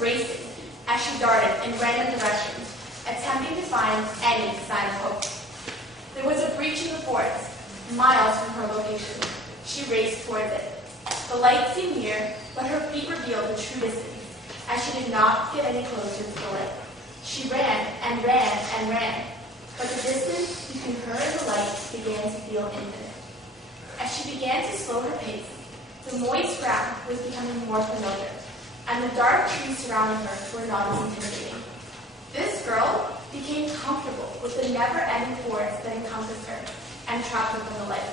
racing as she darted in random directions, attempting to find any sign of hope. There was a breach in the forest, miles from her location. She raced towards it. The light seemed near, but her feet revealed the true distance, as she did not get any closer to the light. She ran and ran and ran, but the distance between her and the light began to feel infinite. As she began to slow her pace, the moist ground was becoming more familiar, and the dark trees surrounding her were not as intimidating. This girl became comfortable with the never-ending forest that encompassed her and trapped her from the light.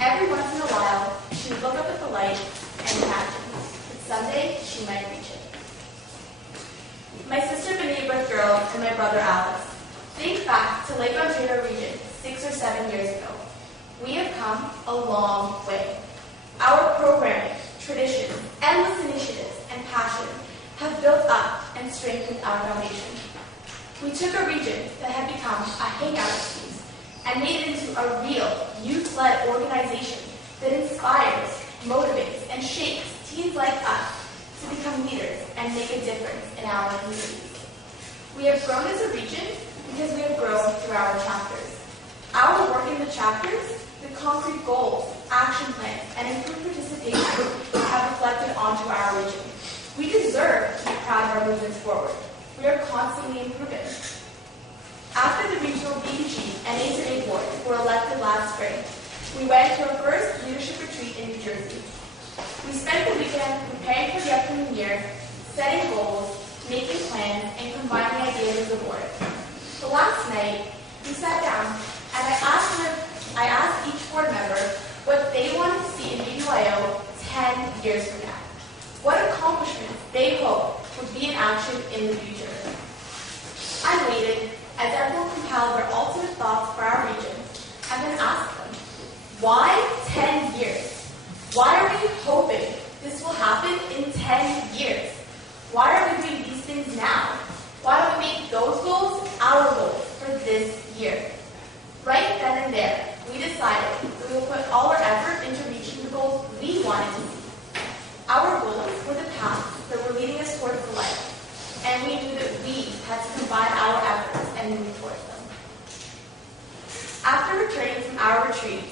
Every once in a while, she would look up at the light and imagine that someday she might reach it. My sister Benita birthed girl and my brother Alice. Think back to Lake Ontario region 6 or 7 years ago. We have come a long way. Our programming, traditions, endless initiatives, and passion have built up and strengthened our foundation. We took a region that had become a hangout space and made it into a real youth-led organization that inspires, motivates, and shapes teens like us to become leaders and make a difference in our communities. We have grown as a region because we have grown through our chapters. Our work in the chapters, the concrete goals, action plans, and improved participation have reflected onto our region. We deserve to be proud of our movements forward. We are constantly improving. After the regional BDG and A board were elected last spring, we went to our first leadership retreat in New Jersey. We spent the weekend preparing for the upcoming year, setting goals, making plans, and combining ideas as a board. The last night, we sat down and I asked each board member what they wanted to see in BYO 10 years from now. What accomplishments they hope would be in action in the future. I waited as everyone compiled their ultimate thoughts for our region and then asked them, why 10 years? Why are we hoping this will happen in 10 years? Why are we doing these things now? Why don't we make those goals our goals for this year? Right then and there, we decided that we will put all our effort into reaching the goals we wanted to see. Our goals were the paths that were leading us towards the light, and we knew that we had to combine our efforts and move towards them. After returning from our retreat,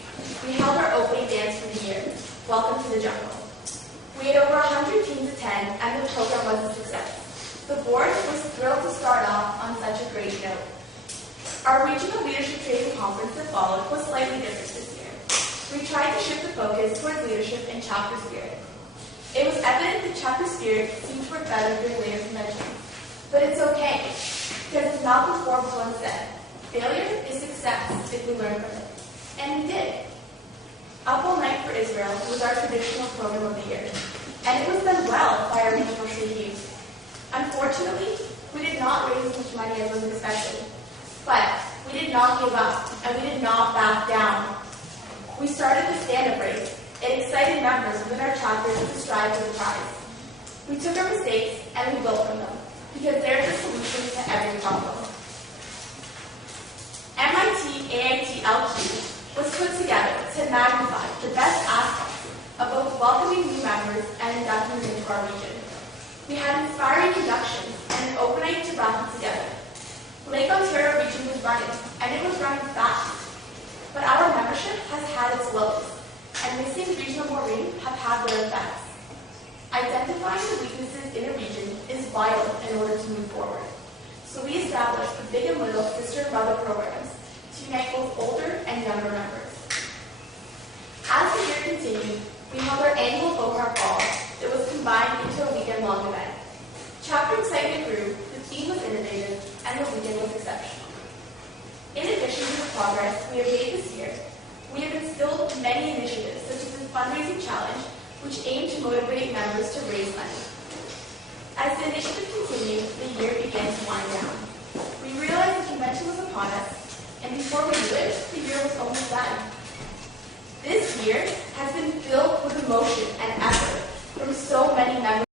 we held our opening dance for the year, Welcome to the Jungle. We had over 100 teams attend, and the program was a success. The board was thrilled to start off on such a great note. Our regional leadership training conference that followed was slightly different this year. We tried to shift the focus towards leadership and chapter spirit. It was evident that chapter spirit seemed to work better during later conventions. But it's okay, because as Malcolm Forbes once said, failure is success if we learn from it. And we did. Up All Night for Israel was our traditional program of the year, and it was done well by our regional youth. Unfortunately, we did not raise as much money as was expected, but we did not give up, and we did not back down. We started the stand-up race and excited members within our chapters to strive for the prize. We took our mistakes and we built from them, because there's a solution to every problem. MIT AIT LQ was put together to magnify the best aspects of both welcoming new members and inducting them into our region. We had inspiring inductions and an open night to wrap it together. Lake Ontario region was running, and it was running fast. But our membership has had its lows, and missing regional Maureen have had their effects. Identifying the weaknesses in a region is vital in order to move forward. So we established the Big and Little Sister and Brother programs to unite both older and younger members. As the year continued, we held our annual Bohart Ball that was combined into a weekend-long event. Chapter excitement grew, the theme was innovative, and the weekend was exceptional. In addition to the progress we have made this year, we have instilled many initiatives, such as the fundraising challenge, which aim to motivate members to raise money. As the initiative continued, the year began to wind down. We realized the convention was upon us, and before we knew it, the year was almost done. This year has been filled with emotion and effort from so many members